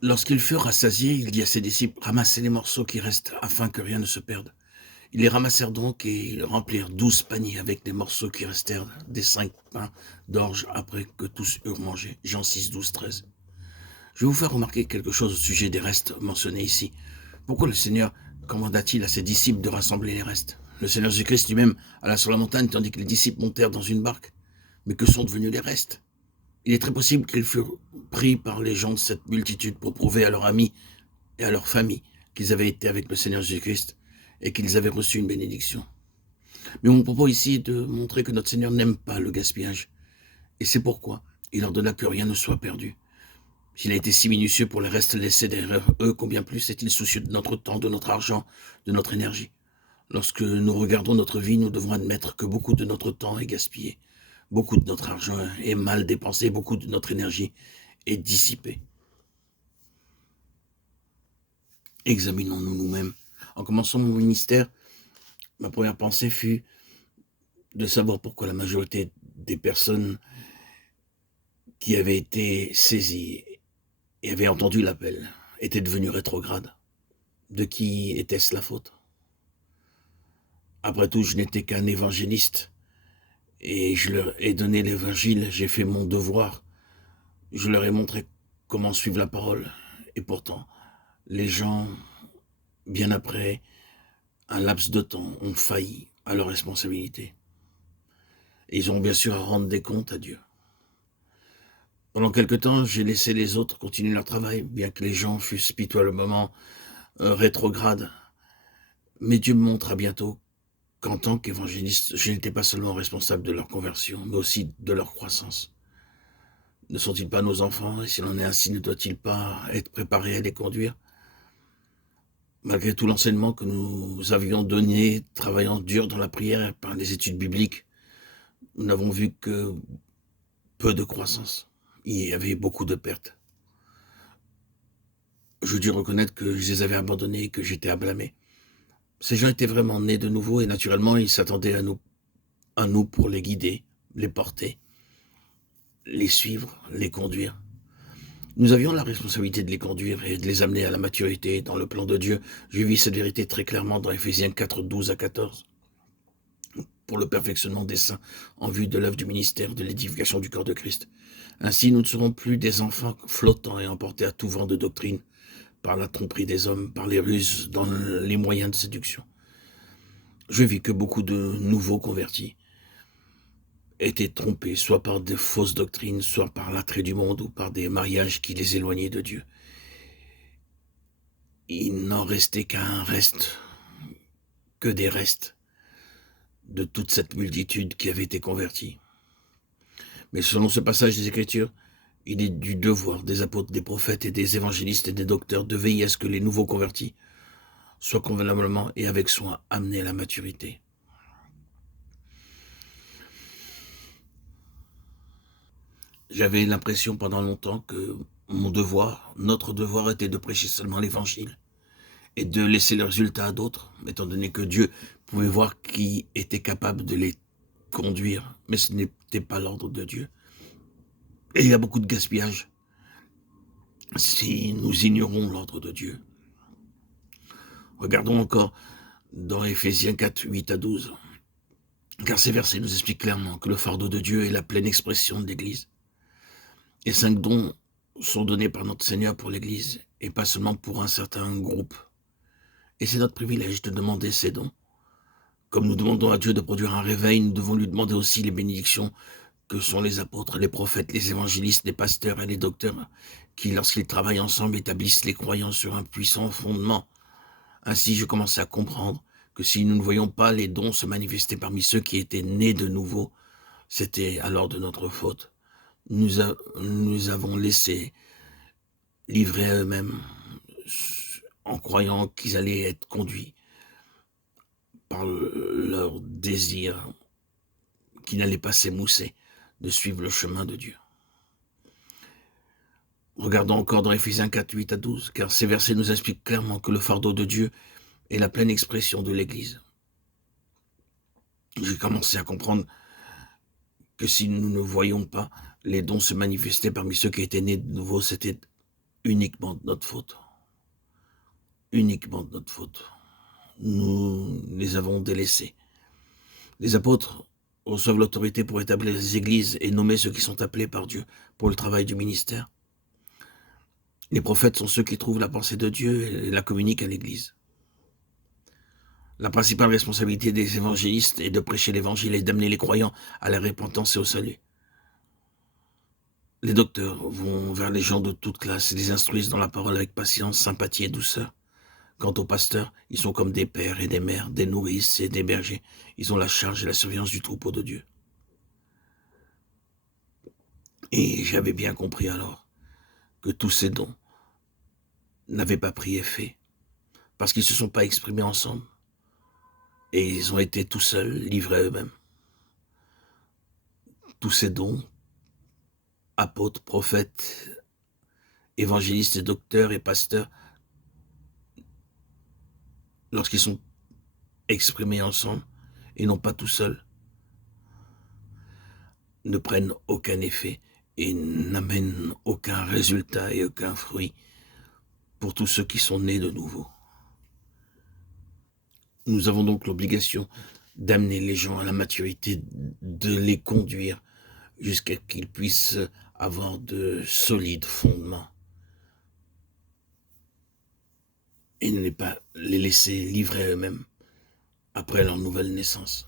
Lorsqu'ils furent rassasiés, il dit à ses disciples: «Ramassez les morceaux qui restent, afin que rien ne se perde.» Ils les ramassèrent donc, et ils remplirent 12 paniers avec les morceaux qui restèrent des 5 pains d'orge, après que tous eurent mangé. Jean 6, 12, 13. Je vais vous faire remarquer quelque chose au sujet des restes mentionnés ici. Pourquoi le Seigneur commanda-t-il à ses disciples de rassembler les restes? Le Seigneur Jésus-Christ lui-même alla sur la montagne, tandis que les disciples montèrent dans une barque. Mais que sont devenus les restes? Il est très possible qu'ils furent pris par les gens de cette multitude pour prouver à leurs amis et à leur famille qu'ils avaient été avec le Seigneur Jésus-Christ et qu'ils avaient reçu une bénédiction. Mais mon propos ici est de montrer que notre Seigneur n'aime pas le gaspillage. Et c'est pourquoi il ordonna que rien ne soit perdu. S'il a été si minutieux pour les restes laissés derrière eux, combien plus est-il soucieux de notre temps, de notre argent, de notre énergie? Lorsque nous regardons notre vie, nous devons admettre que beaucoup de notre temps est gaspillé, beaucoup de notre argent est mal dépensé, beaucoup de notre énergie est dissipée. Examinons-nous nous-mêmes. En commençant mon ministère, ma première pensée fut de savoir pourquoi la majorité des personnes qui avaient été saisies et avaient entendu l'appel étaient devenues rétrogrades. De qui était-ce la faute? Après tout, je n'étais qu'un évangéliste et je leur ai donné l'évangile, j'ai fait mon devoir. Je leur ai montré comment suivre la parole. Et pourtant, les gens, bien après un laps de temps, ont failli à leurs responsabilités. Et ils ont bien sûr à rendre des comptes à Dieu. Pendant quelque temps, j'ai laissé les autres continuer leur travail, bien que les gens fussent pitoyablement rétrogrades. Mais Dieu me montra bientôt qu'en tant qu'évangéliste, je n'étais pas seulement responsable de leur conversion, mais aussi de leur croissance. Ne sont-ils pas nos enfants? Et s'il en est ainsi, ne doit-il pas être préparé à les conduire? Malgré tout l'enseignement que nous avions donné, travaillant dur dans la prière et par les études bibliques, nous n'avons vu que peu de croissance. Il y avait beaucoup de pertes. Je dû reconnaître que je les avais abandonnés et que j'étais à blâmer. Ces gens étaient vraiment nés de nouveau et naturellement, ils s'attendaient à nous pour les guider, les porter, les suivre, les conduire. Nous avions la responsabilité de les conduire et de les amener à la maturité dans le plan de Dieu. J'ai vu cette vérité très clairement dans Éphésiens 4, 12 à 14. Pour le perfectionnement des saints, en vue de l'œuvre du ministère de l'édification du corps de Christ. Ainsi, nous ne serons plus des enfants flottants et emportés à tout vent de doctrine, par la tromperie des hommes, par les ruses, dans les moyens de séduction. Je vis que beaucoup de nouveaux convertis étaient trompés, soit par de fausses doctrines, soit par l'attrait du monde ou par des mariages qui les éloignaient de Dieu. Il n'en restait qu'un reste, que des restes de toute cette multitude qui avait été convertie. Mais selon ce passage des Écritures, il est du devoir des apôtres, des prophètes et des évangélistes et des docteurs de veiller à ce que les nouveaux convertis soient convenablement et avec soin amenés à la maturité. J'avais l'impression pendant longtemps que mon devoir, notre devoir était de prêcher seulement l'évangile et de laisser le résultat à d'autres, étant donné que Dieu pouvait voir qui était capable de les conduire, mais ce n'était pas l'ordre de Dieu. Et il y a beaucoup de gaspillage si nous ignorons l'ordre de Dieu. Regardons encore dans Éphésiens 4, 8 à 12. Car ces versets nous expliquent clairement que le fardeau de Dieu est la pleine expression de l'Église. Les 5 dons sont donnés par notre Seigneur pour l'Église et pas seulement pour un certain groupe. Et c'est notre privilège de demander ces dons. Comme nous demandons à Dieu de produire un réveil, nous devons lui demander aussi les bénédictions que sont les apôtres, les prophètes, les évangélistes, les pasteurs et les docteurs, qui, lorsqu'ils travaillent ensemble, établissent les croyants sur un puissant fondement. Ainsi, je commençais à comprendre que si nous ne voyons pas les dons se manifester parmi ceux qui étaient nés de nouveau, c'était alors de notre faute. Nous avons laissé livrer à eux-mêmes en croyant qu'ils allaient être conduits par leur désir qui n'allait pas s'émousser de suivre le chemin de Dieu. Regardons encore dans Éphésiens 4, 8 à 12, car ces versets nous expliquent clairement que le fardeau de Dieu est la pleine expression de l'Église. J'ai commencé à comprendre que si nous ne voyons pas les dons se manifester parmi ceux qui étaient nés de nouveau, c'était uniquement de notre faute. Uniquement de notre faute. Nous les avons délaissés. Les apôtres reçoivent l'autorité pour établir les églises et nommer ceux qui sont appelés par Dieu pour le travail du ministère. Les prophètes sont ceux qui trouvent la pensée de Dieu et la communiquent à l'église. La principale responsabilité des évangélistes est de prêcher l'évangile et d'amener les croyants à la repentance et au salut. Les docteurs vont vers les gens de toute classe et les instruisent dans la parole avec patience, sympathie et douceur. Quant aux pasteurs, ils sont comme des pères et des mères, des nourrices et des bergers. Ils ont la charge et la surveillance du troupeau de Dieu. Et j'avais bien compris alors que tous ces dons n'avaient pas pris effet, parce qu'ils ne se sont pas exprimés ensemble, et ils ont été tout seuls, livrés à eux-mêmes. Tous ces dons, apôtres, prophètes, évangélistes et docteurs et pasteurs, lorsqu'ils sont exprimés ensemble, et non pas tout seuls, ne prennent aucun effet et n'amènent aucun résultat et aucun fruit pour tous ceux qui sont nés de nouveau. Nous avons donc l'obligation d'amener les gens à la maturité, de les conduire jusqu'à qu'ils puissent avoir de solides fondements et ne pas les laisser livrer à eux-mêmes après leur nouvelle naissance.